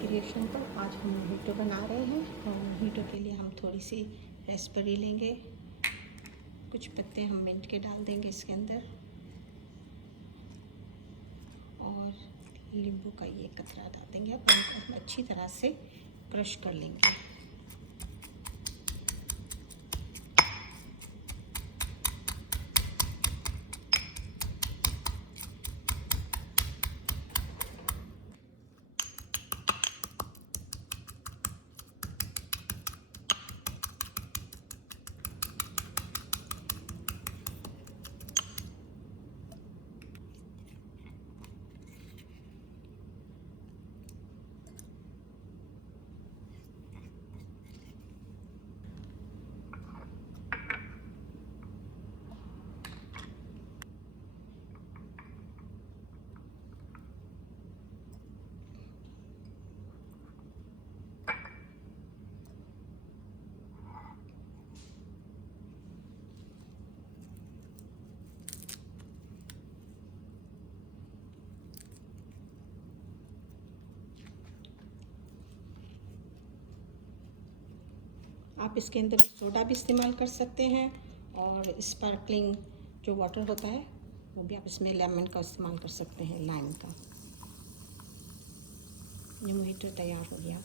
Creation पर। आज हम मोहितो बना रहे हैं और मोहितो के लिए हम थोड़ी सी रेस्पबेरी लेंगे, कुछ पत्ते हम मिंट के डाल देंगे इसके अंदर और नींबू का ये कतरा डाल देंगे। अब हम अच्छी तरह से क्रश कर लेंगे। आप इसके अंदर सोडा भी इस्तेमाल कर सकते हैं और स्पार्कलिंग जो वाटर होता है वो भी आप इसमें लेमन का इस्तेमाल कर सकते हैं, लाइम का। ये मोहितो तैयार हो गया।